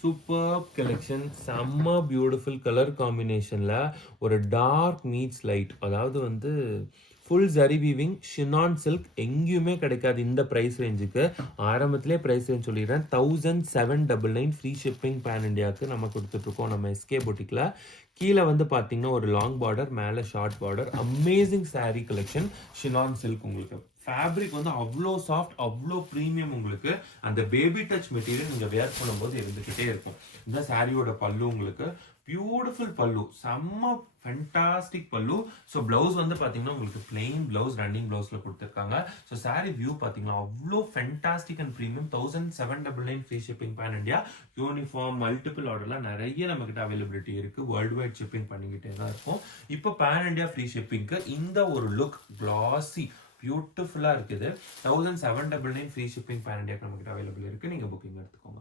Super collection, செம்ம beautiful colour காம்பினேஷன்ல ஒரு டார்க் மீட்ஸ் லைட், அதாவது வந்து ஃபுல் ஜரி வீவிங் ஷினான் சில்க் எங்கேயுமே கிடைக்காது இந்த ப்ரைஸ் ரேஞ்சுக்கு. ஆரம்பத்திலே ப்ரைஸ் ரேஞ்ச் சொல்லிடுறேன், 1799 ஃப்ரீ ஷிப்பிங் பேன் இண்டியாவுக்கு நம்ம கொடுத்துட்ருக்கோம் நம்ம எஸ்கே பொட்டிக்கில். கீழே வந்து பார்த்தீங்கன்னா ஒரு லாங் பார்டர், மேலே short border. Amazing sari collection, chinon silk. உங்களுக்கு ஃபேப்ரிக் வந்து அவ்வளோ சாஃப்ட், அவ்வளோ ப்ரீமியம். உங்களுக்கு அந்த பேபி டச் மெட்டீரியல் நீங்கள் வேர் பண்ணும்போது இருந்துக்கிட்டே இருக்கும். இந்த சாரியோட பல்லு உங்களுக்கு பியூட்டிஃபுல் பல்லு, செம்ம ஃபென்டாஸ்டிக் பல்லு. ஸோ பிளவுஸ் வந்து பார்த்தீங்கன்னா உங்களுக்கு பிளெயின் பிளவுஸ் ரன்னிங் பிளவுஸில் கொடுத்துருக்காங்க. ஸோ சாரி வியூ பார்த்தீங்கன்னா அவ்வளோ fantastic and premium. 1799 free shipping pan India. Uniform multiple ஆர்டர்லாம் நிறைய நம்மகிட்ட அவைலபிலிட்டி இருக்கு. வேர்ல்டு வைட் ஷிப்பிங் பண்ணிக்கிட்டே தான் இருக்கும். இப்போ பேன் இண்டியா ஃப்ரீ ஷிப்பிங்க்கு இந்த ஒரு லுக் கிளாசி பியூட்டிஃபுல்லாக இருக்குது. 1799 ஃப்ரீ ஷிப்பிங் பேன் இண்டியாக்கு நம்மகிட்ட அவைலபிள் இருக்கு. நீங்கள் புக்கிங் எடுத்துக்கோங்க.